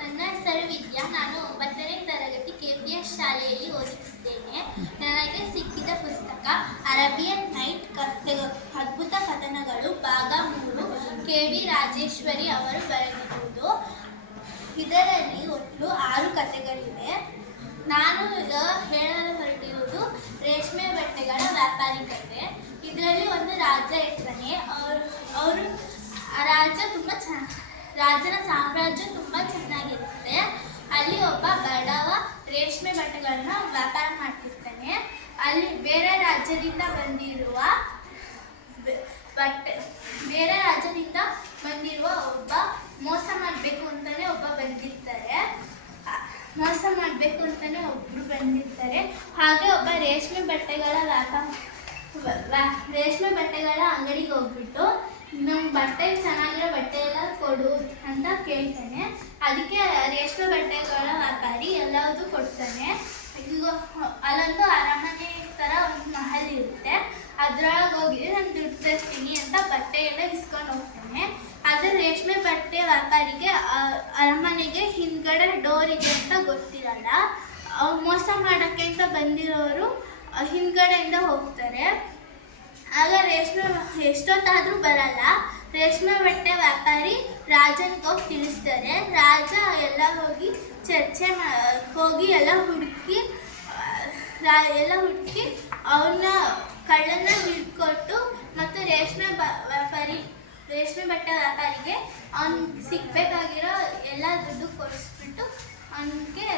ನನ್ನ ಹೆಸರು ವಿದ್ಯಾ. ನಾನು 9ನೇ ತರಗತಿ KPS ಶಾಲೆಯಲ್ಲಿ ಓದುತ್ತಿದ್ದೇನೆ. ನನಗೆ ಸಿಕ್ಕಿದ ಪುಸ್ತಕ ಅರೇಬಿಯನ್ ನೈಟ್ ಅದ್ಭುತ ಕಥನಗಳು ಭಾಗ 3, KV ರಾಜೇಶ್ವರಿ ಅವರು ಬರೆದಿರುವುದು. ಇದರಲ್ಲಿ ಒಟ್ಟು 6 ಕಥೆಗಳಿವೆ. ನಾನು ಈಗ ಹೇಳಲು ಹೊರಟಿರುವುದು ರೇಷ್ಮೆ ಬಟ್ಟೆಗಳ ವ್ಯಾಪಾರಿ ಕಥೆ. ಇದರಲ್ಲಿ ಒಂದು ರಾಜ ಇರ್ತಾನೆ. ಅವರು ರಾಜ ರಾಜನ ಸಾಮ್ರಾಜ್ಯ ತುಂಬ ಚೆನ್ನಾಗಿರುತ್ತೆ. ಅಲ್ಲಿ ಒಬ್ಬ ಬಡವ ರೇಷ್ಮೆ ಬಟ್ಟೆಗಳನ್ನ ವ್ಯಾಪಾರ ಮಾಡ್ತಿರ್ತಾನೆ. ಅಲ್ಲಿ ಬೇರೆ ರಾಜ್ಯದಿಂದ ಬಂದಿರುವ ಒಬ್ಬ ಮೋಸ ಮಾಡಬೇಕು ಅಂತಾನೆ ಒಬ್ಬರು ಬಂದಿರ್ತಾರೆ. ಹಾಗೆ ಒಬ್ಬ ರೇಷ್ಮೆ ಬಟ್ಟೆಗಳ ಅಂಗಡಿಗೆ ಹೋಗ್ಬಿಟ್ಟು ನಮ್ಗೆ ಬಟ್ಟೆ ಚೆನ್ನಾಗಿರೋ ಬಟ್ಟೆ ಎಲ್ಲ ಕೊಡು ಅಂತ ಕೇಳ್ತಾನೆ. ಅದಕ್ಕೆ ರೇಷ್ಮೆ ಬಟ್ಟೆಗಳ ವ್ಯಾಪಾರಿ ಎಲ್ಲದೂ ಕೊಡ್ತಾನೆ. ಈಗ ಅಲ್ಲೊಂದು ಅರಮನೆ ಥರ ಒಂದು ಮಹಲ್ ಇರುತ್ತೆ. ಅದ್ರೊಳಗೆ ಹೋಗಿ ನಾನು ದುಡ್ಡು ತರ್ತೀನಿ ಅಂತ ಬಟ್ಟೆ ಎಲ್ಲ ಇಸ್ಕೊಂಡು ಹೋಗ್ತಾನೆ. ಆದರೆ ರೇಷ್ಮೆ ಬಟ್ಟೆ ವ್ಯಾಪಾರಿಗೆ ಅರಮನೆಗೆ ಹಿಂದ್ಗಡೆ ಡೋರ್ ಇದೆ ಅಂತ ಗೊತ್ತಿರಲ್ಲ. ಅವ್ರು ಮೋಸ ಮಾಡೋಕ್ಕೆ ಅಂತ ಬಂದಿರೋರು ಹಿಂದ್ಗಡೆಯಿಂದ ಹೋಗ್ತಾರೆ. ಆಗ ರೇಷ್ಮೆ ಎಷ್ಟೊತ್ತಾದರೂ ಬರಲ್ಲ. ರೇಷ್ಮೆ ಬಟ್ಟೆ ವ್ಯಾಪಾರಿ ರಾಜನಿಗೆ ಹೋಗಿ ತಿಳಿಸ್ತಾರೆ. ರಾಜ ಎಲ್ಲ ಹೋಗಿ ಹುಡುಕಿ ಅವನ್ನ ಕಳ್ಳನ್ನ ಹಿಡ್ಕೊಟ್ಟು ಮತ್ತು ರೇಷ್ಮೆ ಬಟ್ಟೆ ವ್ಯಾಪಾರಿಗೆ ಅವ್ನಿಗೆ ಸಿಗಬೇಕಾಗಿರೋ ಎಲ್ಲ ದುಡ್ಡು ಕೊಡಿಸ್ಬಿಟ್ಟು ಅವನಿಗೆ